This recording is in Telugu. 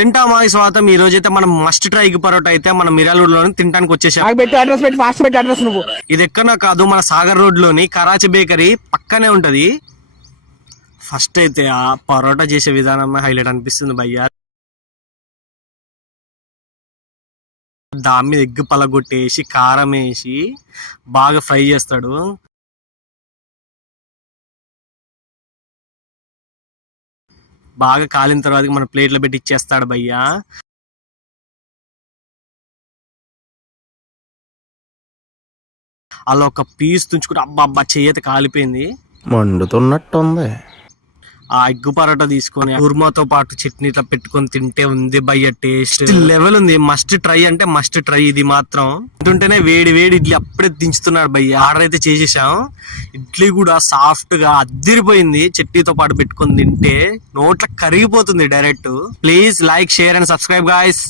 తింటామా ఈ స్వాతం. ఈ రోజైతే మనం మస్ట్ ట్రై ఎగ్ పరోటా అయితే మన మిర్యాలగూడలో తినడానికి వచ్చేసాం. ఇది ఎక్కడో కాదు, మన సాగర్ రోడ్ లోని కరాచీ బేకరీ పక్కనే ఉంటది. ఫస్ట్ అయితే ఆ పరోటా చేసే విధానం హైలైట్ అనిపిస్తుంది భయ్యా. దాని మీద ఎగ్ పలగొట్టేసి కారం వేసి బాగా ఫ్రై చేస్తాడు. బాగా కాలిన తర్వాత మన ప్లేట్లో పెట్టి ఇచ్చేస్తాడు భయ్యా. అలా ఒక పీస్ తుంచుకుంటే అబ్బా అబ్బా చెయ్యి కాలిపోయింది, మండుతున్నట్టుంది. ఆ ఎగ్ పరోటా తీసుకొని కుర్మాతో పాటు చట్నీ ఇట్లా పెట్టుకొని తింటే ఉంది భయ్య టేస్ట్ లెవెల్ ఉంది. మస్ట్ ట్రై అంటే మస్ట్ ట్రై. ఇది మాత్రం తింటుంటేనే వేడి వేడి ఇడ్లీ అప్పుడే దించుతున్నాడు భయ్య. ఆర్డర్ అయితే చేసేసాం. ఇడ్లీ కూడా సాఫ్ట్ గా అద్దిరిపోయింది. చట్నీతో పాటు పెట్టుకొని తింటే నోట్ల కరిగిపోతుంది direct. Please like, share and subscribe guys.